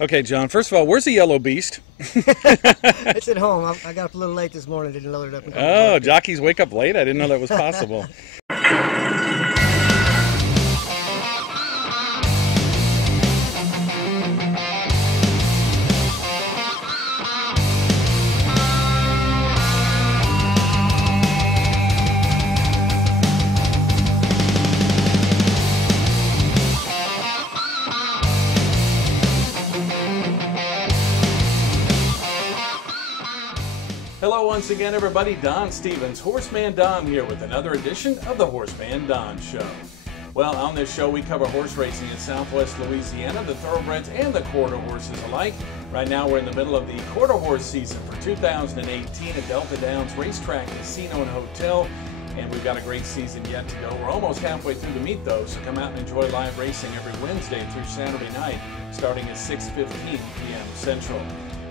Okay, John, first of all, where's the yellow beast? It's at home. I got up a little late this morning. Didn't load it up. Oh, jockeys wake up late? I didn't know that was possible. Hello once again, everybody. Don Stevens, Horseman Don here with another edition of the Horseman Don Show. Well, on this show we cover horse racing in Southwest Louisiana, the thoroughbreds and the quarter horses alike. Right now we're in the middle of the quarter horse season for 2018 at Delta Downs Racetrack, Casino and Hotel. And we've got a great season yet to go. We're almost halfway through the meet though, so come out and enjoy live racing every Wednesday through Saturday night, starting at 6:15 p.m. Central.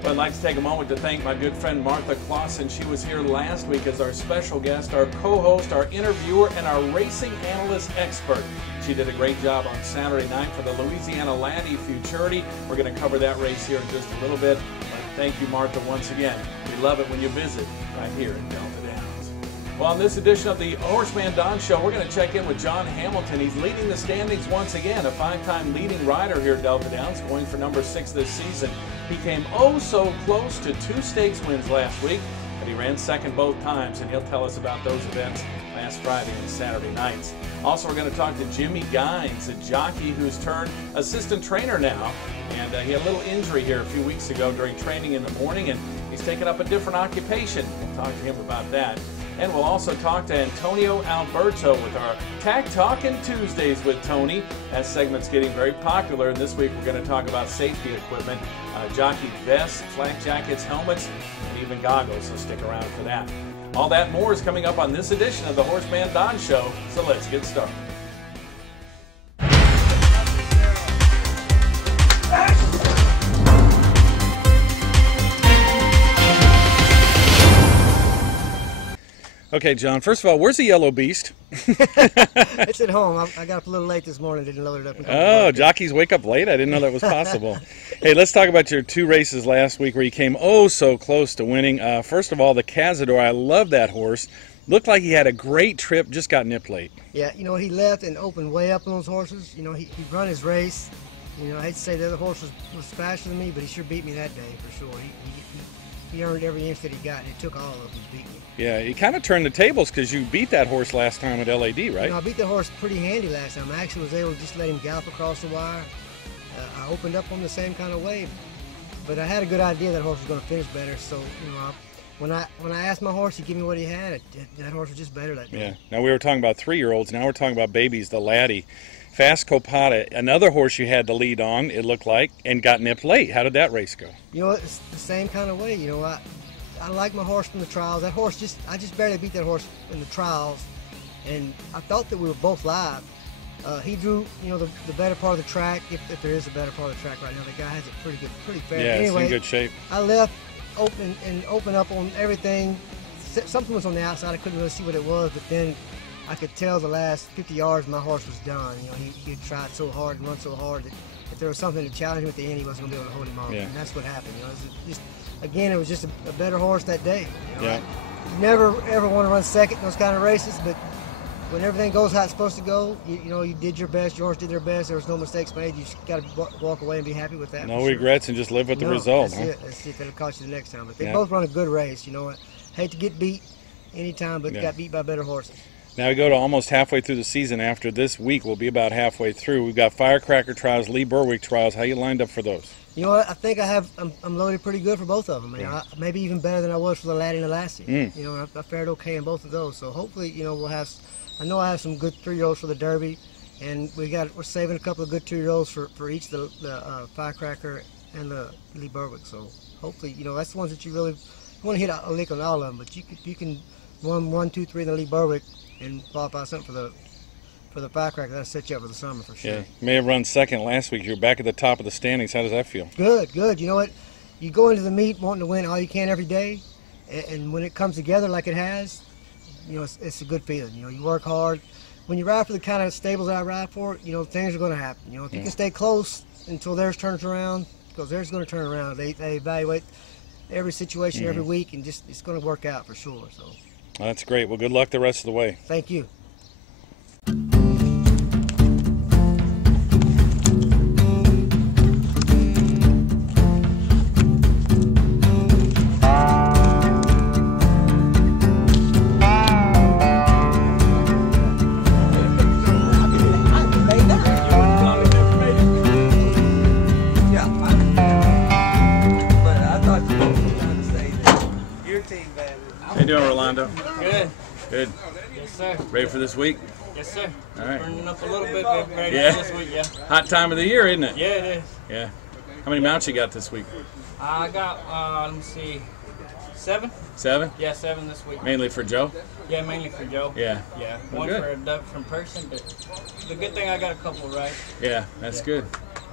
Well, I'd like to take a moment to thank my good friend Martha Clausen. She was here last week as our special guest, our co-host, our interviewer, and our racing analyst expert. She did a great job on Saturday night for the Louisiana Laddie Futurity. We're going to cover that race here in just a little bit. But thank you, Martha, once again. We love it when you visit right here in Delta Downs. Well, on this edition of the Horseman Don Show, we're going to check in with John Hamilton. He's leading the standings once again, a five-time leading rider here at Delta Downs, going for number 6 this season. He came oh so close to 2 stakes wins last week, but he ran second both times, and he'll tell us about those events last Friday and Saturday nights. Also, we're going to talk to Jimmy Gines, a jockey who's turned assistant trainer now, and he had a little injury here a few weeks ago during training in the morning, and he's taken up a different occupation. We'll talk to him about that. And we'll also talk to Antonio Alberto with our Tack Talkin' Tuesdays with Tony. That segment's getting very popular, and this week we're going to talk about safety equipment, jockey vests, flak jackets, helmets, and even goggles, so stick around for that. All that and more is coming up on this edition of the Horseman Don Show, so let's get started. Okay, John, first of all, where's the yellow beast? It's at home. I got up a little late this morning. Didn't load it up. Oh, jockeys wake up late? I didn't know that was possible. Hey, let's talk about your 2 races last week where you came oh so close to winning. First of all, the Cazador, I love that horse. Looked like he had a great trip, just got nipped late. Yeah, you know, he left and opened way up on those horses. You know, he run his race. You know, I hate to say the other horse was faster than me, but he sure beat me that day for sure. He earned every inch that he got, and it took all of them to beat me. Yeah, he kind of turned the tables because you beat that horse last time at LAD, right? You know, I beat the horse pretty handy last time. I actually was able to just let him gallop across the wire. I opened up on the same kind of way, but I had a good idea that horse was going to finish better. So, you know, when I asked my horse to give me what he had, that horse was just better that day. Yeah. Now we were talking about 3-year-olds. Now we're talking about babies, the Laddie. Fast Copata, another horse you had to lead on, it looked like, and got nipped late. How did that race go? You know, it's the same kind of way. You know, I like my horse from the trials. That horse I just barely beat that horse in the trials, and I thought that we were both live. He drew, you know, the better part of the track, if there is a better part of the track right now. The guy has it pretty fair. Yeah, anyway, it's in good shape. I left open up on everything. Something was on the outside. I couldn't really see what it was, but then I could tell the last 50 yards my horse was done. You know, he had tried so hard and run so hard that if there was something to challenge him at the end, he wasn't going to be able to hold him on. Yeah. And that's what happened. You know, it was just a better horse that day. You know, Yeah. You never ever want to run second in those kind of races, but when everything goes how it's supposed to go, you know, you did your best. Your horse did their best. There was no mistakes made. You just got to walk away and be happy with that. No regrets and just live with the result. That's it. That'll cost you the next time. But they both run a good race. You know what? Hate to get beat anytime, but got beat by better horses. Now we go to almost halfway through the season. After this week, we'll be about halfway through. We've got Firecracker trials, Lee Berwick trials. How you lined up for those? You know what? I think I'm loaded pretty good for both of them. Maybe even better than I was for the Laddie and the Lassie. You know, I fared okay in both of those. So hopefully, you know, I know I have some good 3-year-olds for the Derby, and we're saving a couple of good 2-year-olds for each the Firecracker and the Lee Berwick. So hopefully, you know, that's the ones that you really want to hit a lick on all of them. But you can run 1, 2, 3 in the Lee Berwick and pop out something for the Firecracker. That'll set you up for the summer for sure. Yeah, may have run second last week. You're back at the top of the standings. How does that feel? Good. You know what? You go into the meet wanting to win all you can every day, and when it comes together like it has, you know, it's a good feeling. You know, you work hard. When you ride for the kind of stables that I ride for, you know, things are going to happen. You know, if you can stay close until theirs turns around, because they're going to turn around. They evaluate every situation every week, and just it's going to work out for sure. So that's great. Well, good luck the rest of the way. Thank you. How you doing, Rolando? Good. Good. Yes, sir. Ready for this week? Yes, sir. All right. Burning up a little bit, but ready Yeah. for this week, yeah. Hot time of the year, isn't it? Yeah, it is. Yeah. How many mounts you got this week? I got, let me see, 7? 7? Yeah, 7 this week. Mainly for Joe? Yeah, mainly for Joe. Yeah. Yeah, Well, one good. for a different person, but the good thing I got a couple right. Yeah, that's good.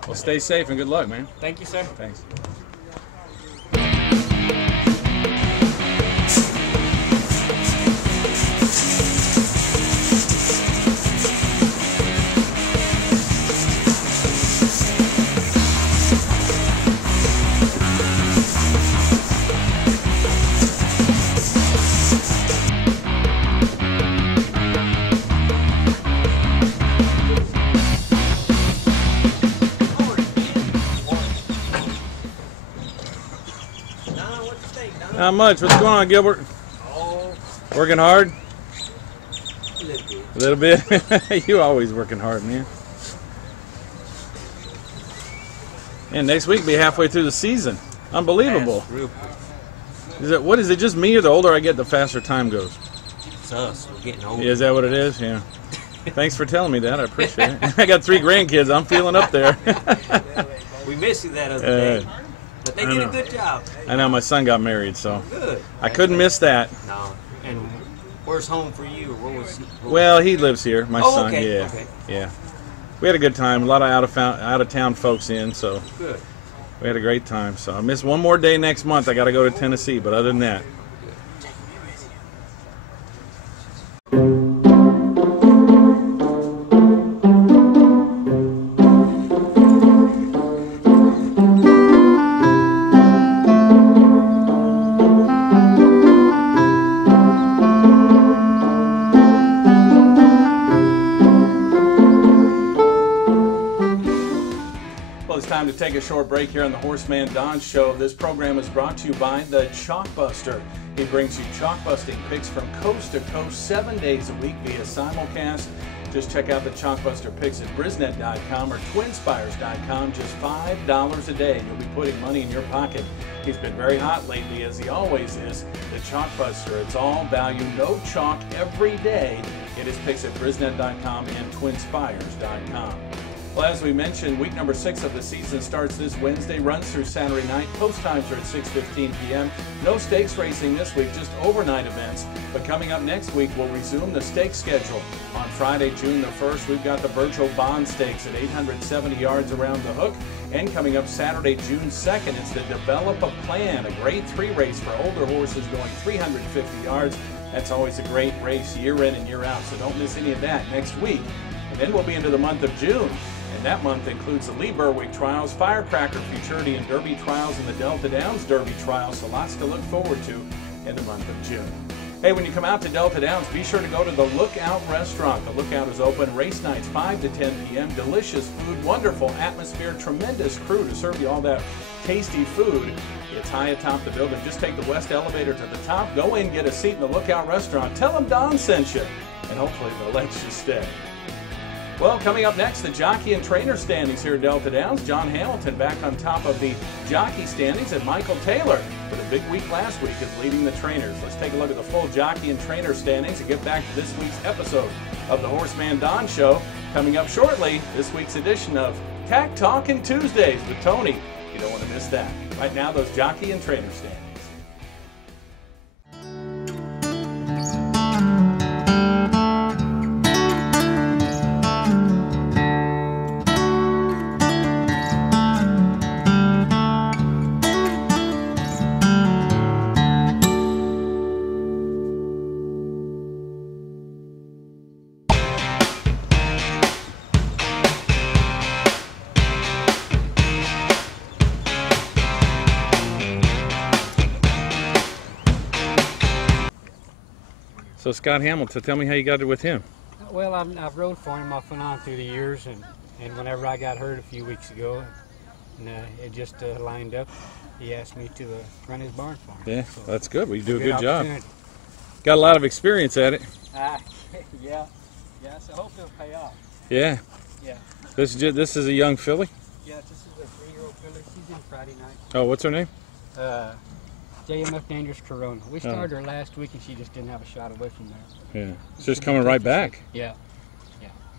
Well, stay safe and good luck, man. Thank you, sir. Thanks. Not much. What's going on, Gilbert? Oh, Working hard? a little bit. A little bit? You always working hard, man. And next week be halfway through the season. Unbelievable. That's real quick. What is it just me, or the older I get, the faster time goes? It's us. We're getting older. Is that what it is? Yeah. Thanks for telling me that. I appreciate it. I got 3 grandkids. I'm feeling up there. We missed you that other day. But they did a good job. I know my son got married, so Good. I couldn't miss that. No. And where's home for you? What was he? Well, he lives here, my Oh, son. okay, Yeah, okay. yeah. We had a good time. A lot of out of town folks in, so Good. we had a great time. So I missed one more day next month. I got to go to Tennessee, but other than that. Well, it's time to take a short break here on the HorseManDon Show. This program is brought to you by the Chalkbuster. He brings you chalk-busting picks from coast to coast 7 days a week via simulcast. Just check out the Chalkbuster picks at brisnet.com or twinspires.com. Just $5 a day. You'll be putting money in your pocket. He's been very hot lately, as he always is. The Chalkbuster. It's all value, no chalk every day. Get his picks at brisnet.com and twinspires.com. Well, as we mentioned, week number 6 of the season starts this Wednesday, runs through Saturday night. Post times are at 6:15 p.m. No stakes racing this week, just overnight events. But coming up next week, we'll resume the stakes schedule. On Friday, June the 1st, we've got the Virtual Bond Stakes at 870 yards around the hook. And coming up Saturday, June 2nd, it's the Develop a Plan, a grade 3 race for older horses going 350 yards. That's always a great race year in and year out, so don't miss any of that next week. And then we'll be into the month of June. And that month includes the Lee Berwick Trials, Firecracker Futurity and Derby Trials, and the Delta Downs Derby Trials. So lots to look forward to in the month of June. Hey, when you come out to Delta Downs, be sure to go to the Lookout Restaurant. The Lookout is open race nights 5 to 10 p.m. Delicious food, wonderful atmosphere, tremendous crew to serve you all that tasty food. It's high atop the building. Just take the west elevator to the top. Go in, get a seat in the Lookout Restaurant. Tell them Don sent you, and hopefully they'll let you stay. Well, coming up next, the jockey and trainer standings here at Delta Downs. John Hamilton back on top of the jockey standings, and Michael Taylor, for the big week last week, is leading the trainers. Let's take a look at the full jockey and trainer standings and get back to this week's episode of the HorseManDon Show. Coming up shortly, this week's edition of Tack Talkin' Tuesdays with Tony. You don't want to miss that. Right now, those jockey and trainer standings. So Scott Hamilton, tell me how you got it with him. Well, I've rode for him off and on through the years, and whenever I got hurt a few weeks ago, and it just lined up, he asked me to run his barn for him. Yeah, so that's good. We do a good job. opportunity. Got a lot of experience at it. Yeah, so hopefully it'll pay off. Yeah. Yeah. This is a young filly? Yeah, this is a 3-year-old filly. She's in Friday night. Oh, what's her name? JMF Dangerous Corona. We started her last week and she just didn't have a shot away from there. Yeah. She's just coming right back. Yeah.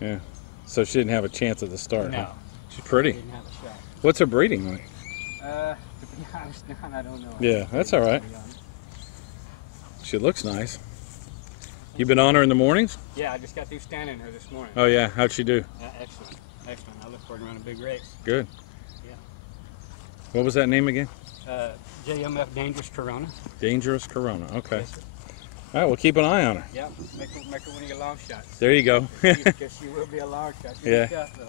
Yeah. So she didn't have a chance at the start. No. Huh? She's pretty. Didn't have a shot. What's her breeding like? To be honest, Don, I don't know. Yeah, that's all right. She looks nice. You been on her in the mornings? Yeah, I just got through standing her this morning. Oh yeah, how'd she do? Excellent. I look forward to running a big race. Good. Yeah. What was that name again? JMF Dangerous Corona. Dangerous Corona. Okay. Yes, sir. All right, we'll keep an eye on her. Yeah, make her one of your long shots. There you go. Because she will be a long shot. She'll be tough, though.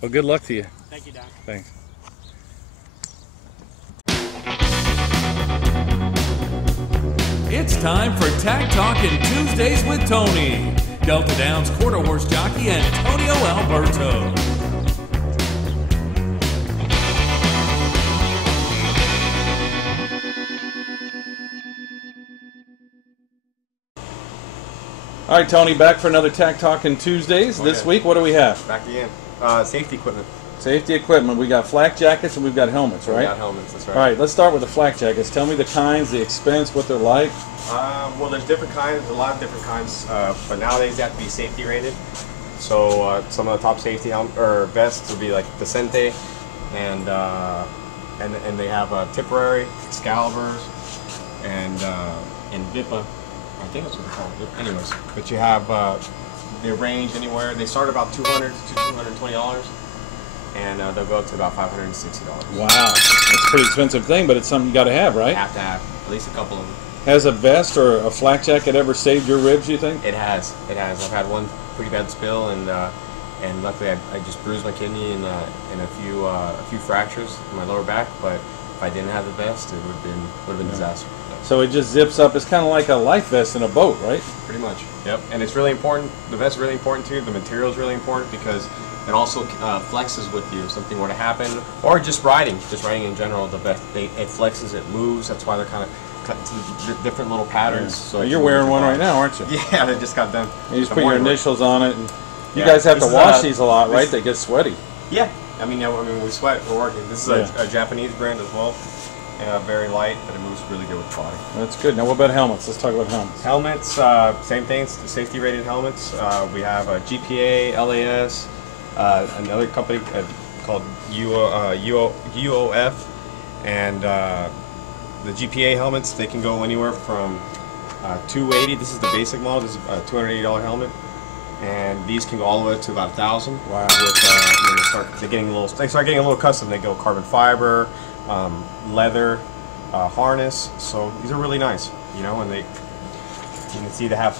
Well, good luck to you. Thank you, Don. Thanks. It's time for Tack Talkin' Tuesdays with Tony, Delta Downs quarter horse jockey Antonio Alberto. All right, Tony, back for another Tack Talkin' Tuesdays. Oh, This yeah. week, what do we have? Back again. Safety equipment. Safety equipment. We got flak jackets and we've got helmets, right? We got helmets, that's right. All right, let's start with the flak jackets. Tell me the kinds, the expense, what they're like. Well, there's different kinds, a lot of different kinds, but nowadays they have to be safety rated. So some of the top safety vests would be like Vicente, and they have Tipperary, Excaliburs, and Vipa. I think that's what they're called. Anyways, but you have they range anywhere. They start about $200 to $220, and they'll go up to about $560. Wow, that's a pretty expensive thing, but it's something you got to have, right? You have to have at least a couple of them. Has a vest or a flak jacket ever saved your ribs, you think? It has. It has. I've had one pretty bad spill, and luckily I just bruised my kidney and a few fractures in my lower back. But if I didn't have the vest, it would have been disaster. So it just zips up. It's kind of like a life vest in a boat, right? Pretty much. Yep. And it's really important. The vest is really important too. The material is really important because it also flexes with you if something were to happen, or just riding in general. The vest it flexes, it moves. That's why they're kind of cut into different little patterns. Yeah. So you're wearing one right now, aren't you? Yeah, I just got done. You just put your initials on it, and you Yeah, guys have to this is, wash these a lot, right? They get sweaty. Yeah. I mean, we sweat. We're working. This is a Japanese brand as well. Very light, but it moves really good with the body. That's good. Now, what about helmets? Let's talk about helmets. Helmets, same things. Safety rated helmets. We have GPA, LAS, another company called UOF, and the GPA helmets. They can go anywhere from $280. This is the basic model. This is a $280 helmet, and these can go all the way to about $1,000. Wow. With when they start getting a little custom. They go carbon fiber. Leather, harness, so these are really nice, you know, and you can see they have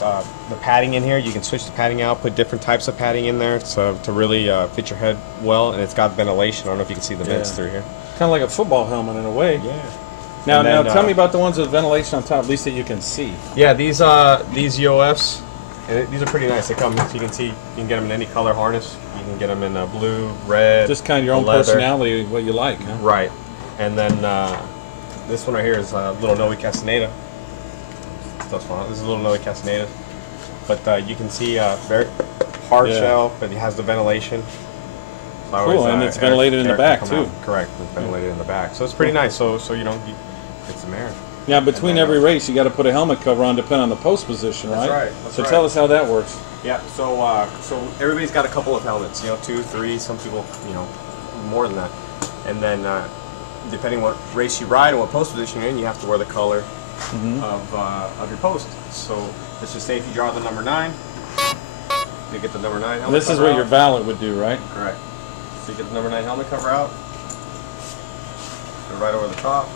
the padding in here. You can switch the padding out, put different types of padding in there to really fit your head well, and it's got ventilation. I don't know if you can see the vents through here. Kind of like a football helmet in a way. Yeah. Now tell me about the ones with ventilation on top, at least that you can see. Yeah, these UOFs, these are pretty nice. They come, so you can see, you can get them in any color harness. You can get them in blue, red, Just kind of your own leather. personality, what you like, huh? Right. And then this one right here is Little Noe Castaneda. This is a Little Noe Castaneda. But you can see very hard shell, but it has the ventilation. So cool, and it's ventilated in the back too. Correct, it's ventilated in the back. So it's pretty nice. So you know, get some air. Now, between every race, you got to put a helmet cover on, depending on the post position, right? That's right. That's so right. tell us how that works. Yeah. So everybody's got a couple of helmets. You know, 2, 3. Some people, you know, more than that. And then depending what race you ride and what post position you're in, you have to wear the color of your post. So let's just say if you draw the number 9, you get the number 9 helmet. This is what your valet would do, right? Correct. So you get the number 9 helmet cover out, go right over the top.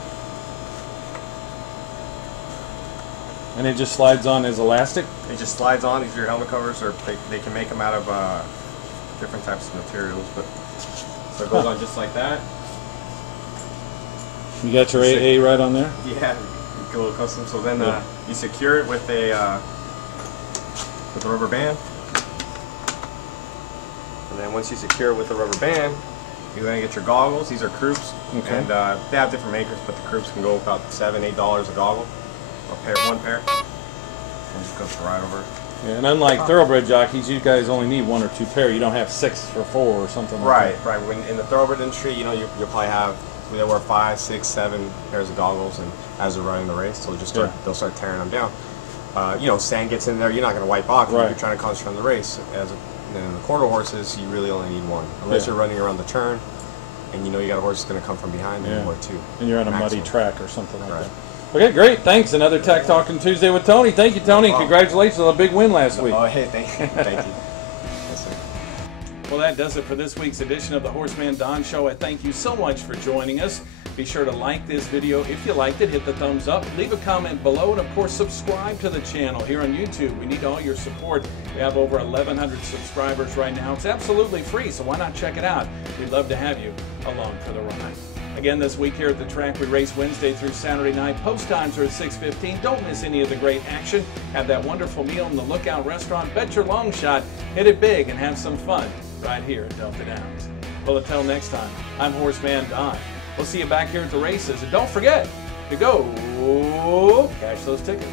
And it just slides on as elastic? It just slides on. These are your helmet covers, or they can make them out of different types of materials. But so it goes on just like that. You got your AA right on there? Yeah, get a little custom. So then you secure it with a rubber band. And then once you secure it with a rubber band, you're going to get your goggles. These are Croups, and they have different makers, but the Croups can go about $7, $8 a goggle, one pair. And just goes right over. Yeah, and unlike thoroughbred jockeys, you guys only need 1 or 2 pair. You don't have 6 or 4 or something like that. Right. When in the thoroughbred industry, you know, you'll probably have they wear 5, 6, 7 pairs of goggles, and as they're running the race, so they'll start tearing them down. You know, sand gets in there, you're not going to wipe off. You're trying to concentrate on the race. Then in the quarter horses, you really only need 1, unless you're running around the turn, and you know you got a horse that's going to come from behind. You need 2. And you're on a muddy track or something like that. Okay, great. Thanks. Another Tack Talking Tuesday with Tony. Thank you, Tony. Congratulations on a big win last week. Oh, hey, thank you. Thank you. Yes, sir. Well, that does it for this week's edition of the HorseManDon Show. I thank you so much for joining us. Be sure to like this video if you liked it. Hit the thumbs up. Leave a comment below. And, of course, subscribe to the channel here on YouTube. We need all your support. We have over 1,100 subscribers right now. It's absolutely free, so why not check it out? We'd love to have you along for the ride. Again, this week here at the track, we race Wednesday through Saturday night. Post times are at 6:15. Don't miss any of the great action. Have that wonderful meal in the Lookout restaurant. Bet your long shot. Hit it big and have some fun right here at Delta Downs. Well, until next time, I'm Horseman Don. We'll see you back here at the races. And don't forget to go cash those tickets.